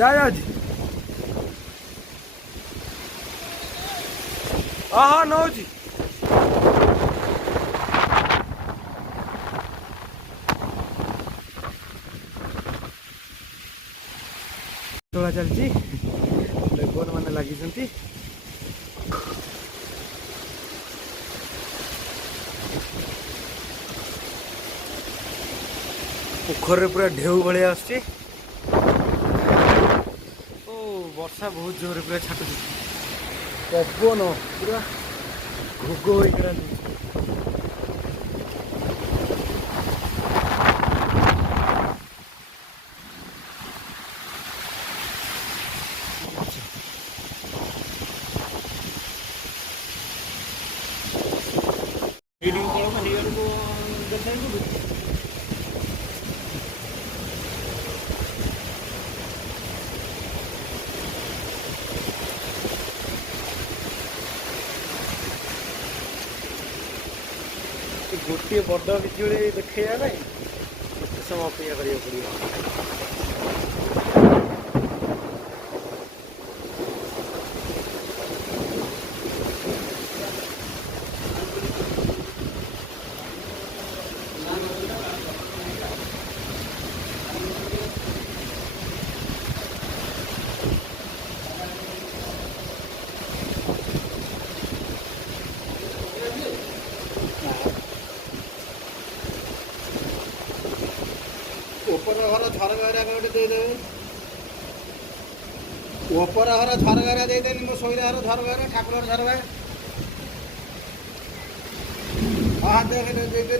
जा जाऊँगी। हाँ हाँ नौजी चला चलती लोक मैंने लगी पोखर पूरा ढेउ भाया आस वर्षा बहुत जोर पूरा छाटु पवन पूरा घोग होकर गोटे बड़ बिजुली देखा ना समय अपेक्षा करा पड़ो। ऊपर घर झरगा गोटे देदेवे ऊपर घर झरगा देदेनि मो शोला घर झरगा ठाकुर झरगा हाँ देख दे